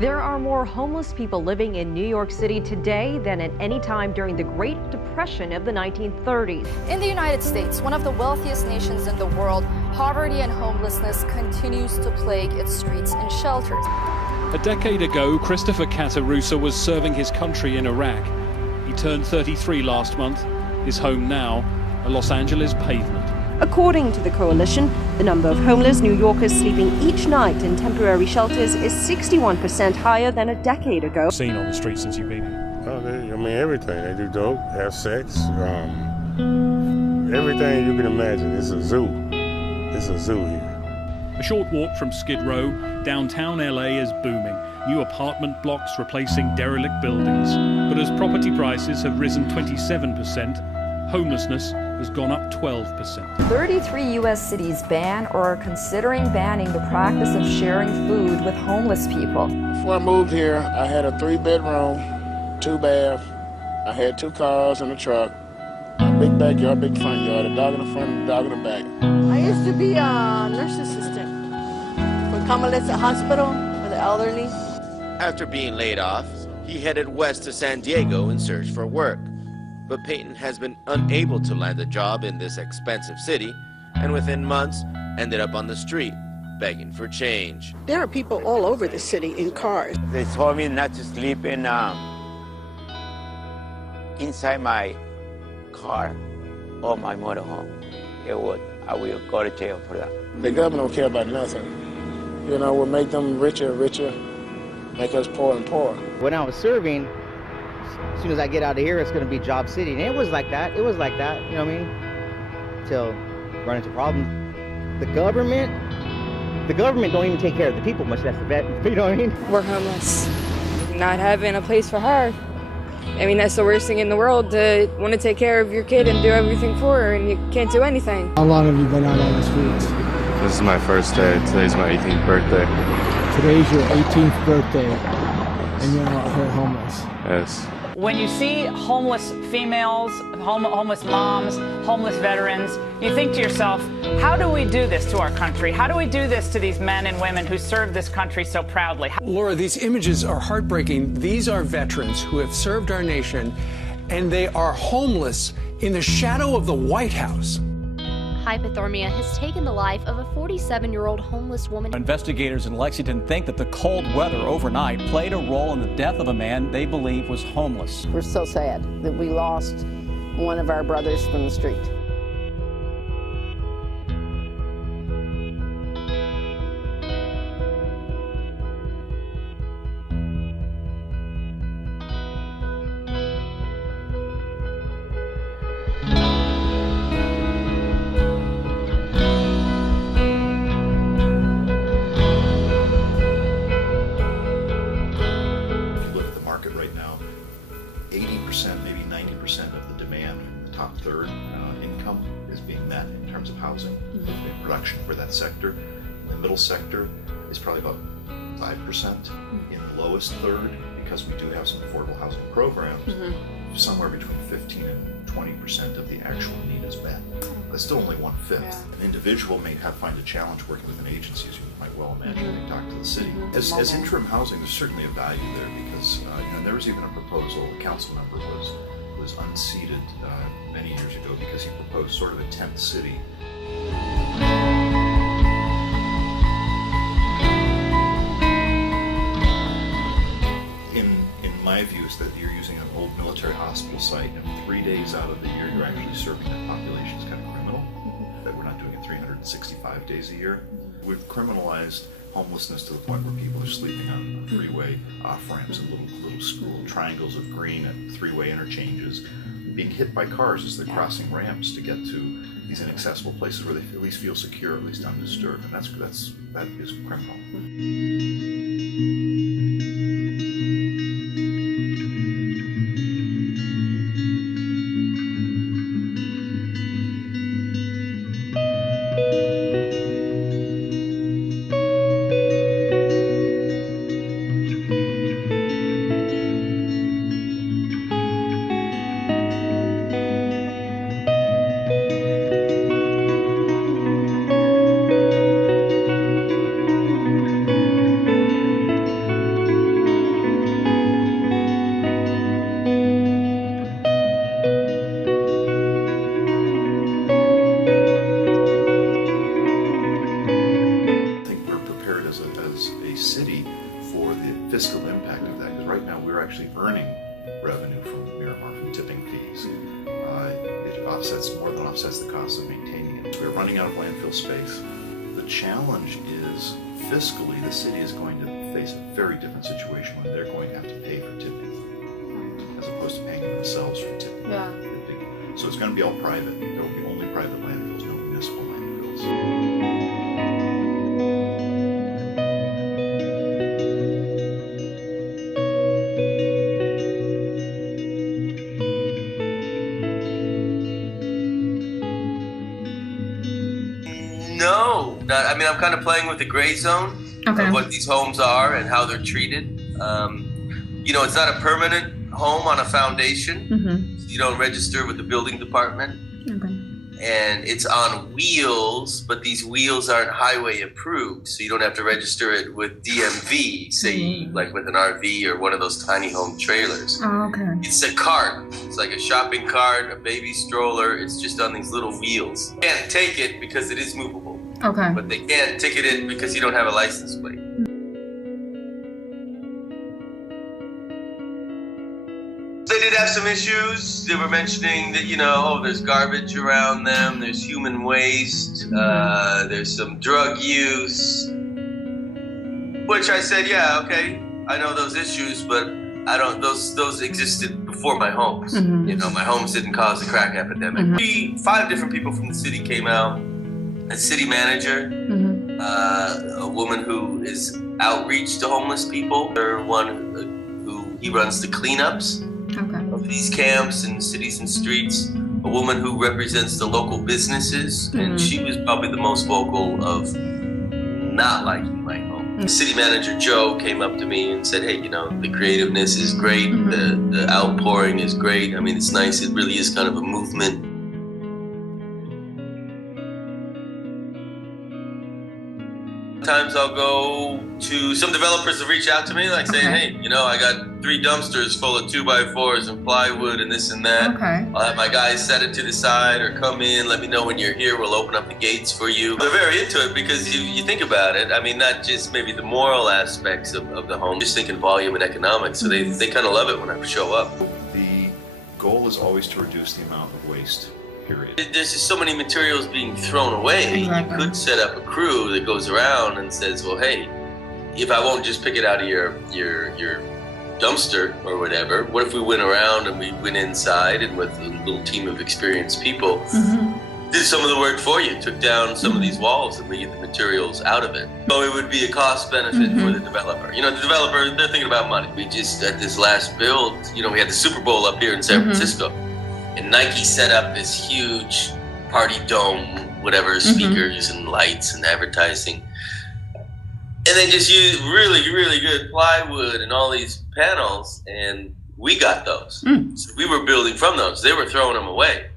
There are more homeless people living in New York City today than at any time during the Great Depression of the 1930s. In the United States, one of the wealthiest nations in the world, poverty and homelessness continues to plague its streets and shelters. A decade ago, Christopher Catarusa was serving his country in Iraq. He turned 33 last month. His home now, a Los Angeles pavement. According to the coalition, the number of homeless New Yorkers sleeping each night in temporary shelters is 61% higher than a decade ago. Seen on the streets since you've been here? Oh, everything. They do dope, have sex, everything you can imagine. It's a zoo. It's a zoo here. A short walk from Skid Row, downtown LA is booming. New apartment blocks replacing derelict buildings. But as property prices have risen 27%, homelessness has gone up 12%. 33 U.S. cities ban or are considering banning the practice of sharing food with homeless people. Before I moved here, I had a 3-bedroom, 2-bath. I had 2 cars and a truck, a big backyard, big front yard, a dog in the front and a dog in the back. I used to be a nurse assistant for Convalescent Hospital for the elderly. After being laid off, he headed west to San Diego in search for work. But Peyton has been unable to land a job in this expensive city, and within months ended up on the street begging for change. There are people all over the city in cars. They told me not to sleep in inside my car or my motorhome. I will go to jail for that. The government don't care about nothing. You know, we'll make them richer and richer, make us poor and poorer. When I was serving, as soon as I get out of here, it's going to be Job City. And it was like that. You know what I mean? Till run into problems. The government don't even take care of the people, much less the vet. You know what I mean? We're homeless. Not having a place for her. I mean, that's the worst thing in the world, to want to take care of your kid and do everything for her, and you can't do anything. How long have you been out on the streets? This is my first day. Today's my 18th birthday. Today's your 18th birthday, and you're out here homeless. Yes. When you see homeless females, homeless moms, homeless veterans, you think to yourself, how do we do this to our country? How do we do this to these men and women who serve this country so proudly? Laura, these images are heartbreaking. These are veterans who have served our nation, and they are homeless in the shadow of the White House. Hypothermia has taken the life of a 47-year-old homeless woman. Investigators in Lexington think that the cold weather overnight played a role in the death of a man they believe was homeless. We're so sad that we lost one of our brothers from the street. Maybe 90% of the demand from the top third income is being met in terms of housing, production for that sector. The middle sector is probably about 5%. In the lowest third, because we do have some affordable housing programs, somewhere between 15 and 20% of the actual need is met. That's still only 1/5. An individual may find a challenge working with an agency, as you might well imagine, when you talk to the city. As interim housing, there's certainly a value there because there was even a proposal. A council member was unseated many years ago because he proposed sort of a tent city. My view is that you're using an old military hospital site, and 3 days out of the year you're actually serving that population. It's kind of criminal that we're not doing it 365 days a year. We've criminalized homelessness to the point where people are sleeping on freeway off-ramps and little school triangles of green at three-way interchanges, being hit by cars as they're crossing ramps to get to these inaccessible places where they at least feel secure, at least undisturbed, and that is criminal. fiscal impact of that, because right now we're actually earning revenue from Miramar from tipping fees. It more than offsets the cost of maintaining it. We're running out of landfill space. The challenge is fiscally, the city is going to face a very different situation when they're going to have to pay for tipping as opposed to paying themselves for tipping. Yeah. So it's going to be all private. There will be only private landfills, no municipal landfills. No, I mean, I'm kind of playing with the gray zone of what these homes are and how they're treated. You know, it's not a permanent home on a foundation. So you don't register with the building department. And it's on wheels, but these wheels aren't highway approved, so you don't have to register it with DMV, say like with an RV or one of those tiny home trailers. It's a cart. It's like a shopping cart, a baby stroller. It's just on these little wheels. You can't take it because it is movable. But they can't ticket it because you don't have a license plate. They did have some issues. They were mentioning that, you know, there's garbage around them, there's human waste, there's some drug use. Which I said, yeah, okay, I know those issues, but I don't. Those existed before my homes. You know, my homes didn't cause the crack epidemic. 5 different people from the city came out. A city manager, a woman who is outreach to homeless people, or one who he runs the cleanups of these camps and cities and streets, a woman who represents the local businesses, and she was probably the most vocal of not liking my home. City manager Joe came up to me and said, hey, you know, the creativeness is great, the outpouring is great. I mean, it's nice, it really is kind of a movement. Sometimes I'll go to some developers that reach out to me, like saying, hey, you know, I got 3 dumpsters full of 2x4s and plywood and this and that. I'll have my guys set it to the side or come in, let me know when you're here, we'll open up the gates for you. They're very into it because you think about it. I mean, not just maybe the moral aspects of the home, just thinking volume and economics. So they kind of love it when I show up. The goal is always to reduce the amount of waste. Period. There's just so many materials being thrown away. You could set up a crew that goes around and says, well, hey, if I won't just pick it out of your dumpster or whatever, what if we went around and we went inside and with a little team of experienced people did some of the work for you, took down some of these walls and we get the materials out of it. So it would be a cost benefit for the developer. You know, the developer, they're thinking about money. We just, at this last build, you know, we had the Super Bowl up here in San Francisco. And Nike set up this huge party dome, whatever, speakers and lights and advertising. And they just used really, really good plywood and all these panels, and we got those. So we were building from those. They were throwing them away.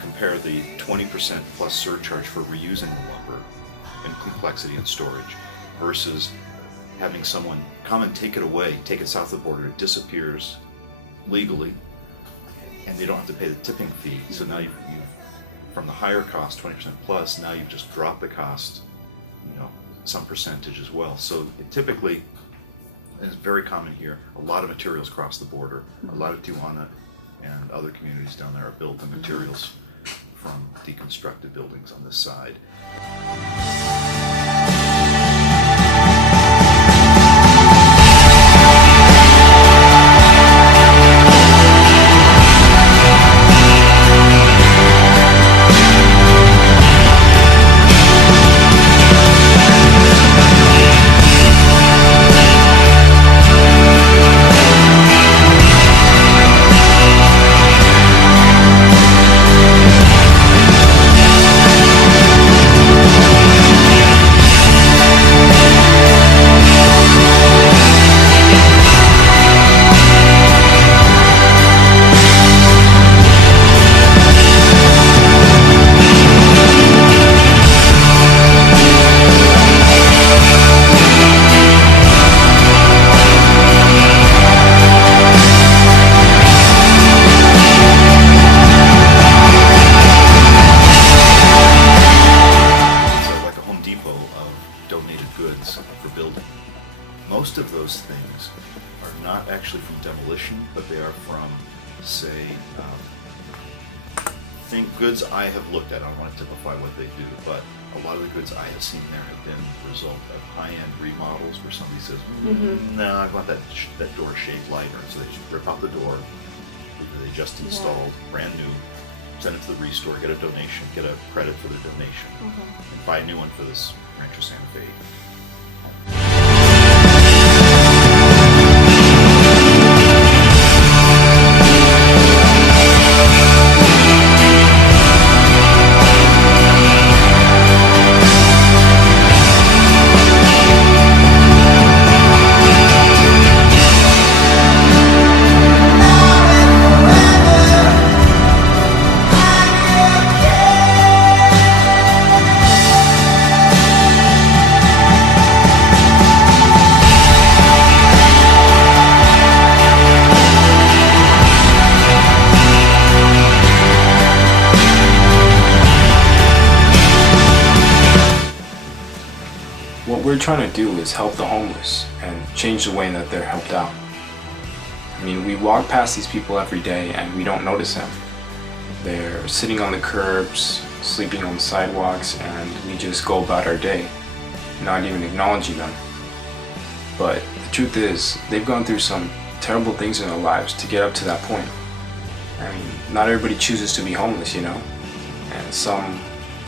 Compare the 20% plus surcharge for reusing the lumber and complexity and storage versus having someone come and take it away, take it south of the border, it disappears legally, and they don't have to pay the tipping fee. So now you've from the higher cost, 20% plus, now you've just dropped the cost, you know, some percentage as well. So it typically, and it's very common here, a lot of materials cross the border. A lot of Tijuana and other communities down there are built on materials from deconstructed buildings on this side. are not actually from demolition, but they are from, say, goods I have looked at. I don't want to typify what they do, but a lot of the goods I have seen there have been the result of high-end remodels where somebody says, no, I want that door shaped lighter. So they just rip out the door, they just installed, brand new, send it to the restore, get a donation, get a credit for the donation, and buy a new one for this Rancho Santa Fe. What we're trying to do is help the homeless and change the way that they're helped out. I mean, we walk past these people every day and we don't notice them. They're sitting on the curbs, sleeping on the sidewalks, and we just go about our day, not even acknowledging them. But the truth is, they've gone through some terrible things in their lives to get up to that point. I mean, not everybody chooses to be homeless, you know? And some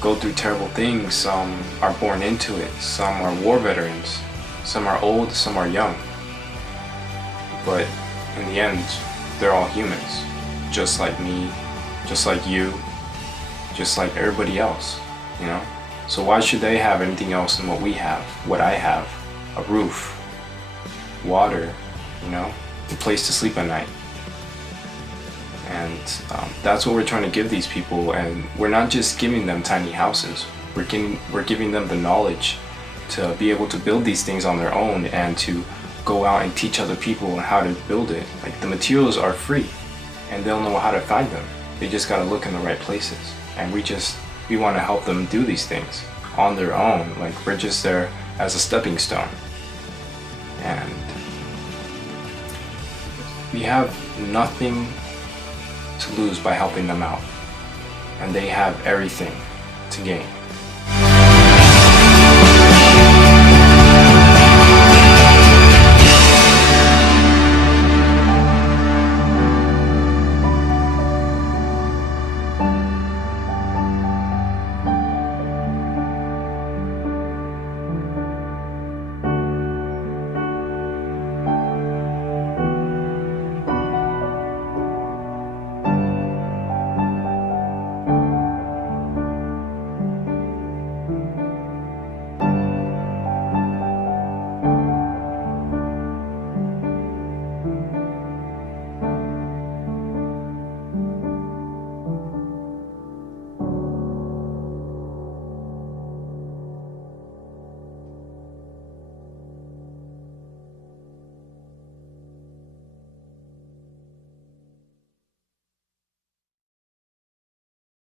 go through terrible things, some are born into it, some are war veterans, some are old, some are young. But in the end, they're all humans, just like me, just like you, just like everybody else, you know? So why should they have anything else than what we have, what I have? A roof, water, you know, a place to sleep at night. And that's what we're trying to give these people, and we're not just giving them tiny houses. We're giving them the knowledge to be able to build these things on their own and to go out and teach other people how to build it. Like, the materials are free and they'll know how to find them. They just got to look in the right places. And we want to help them do these things on their own. Like, we're just there as a stepping stone. And we have nothing to lose by helping them out, and they have everything to gain.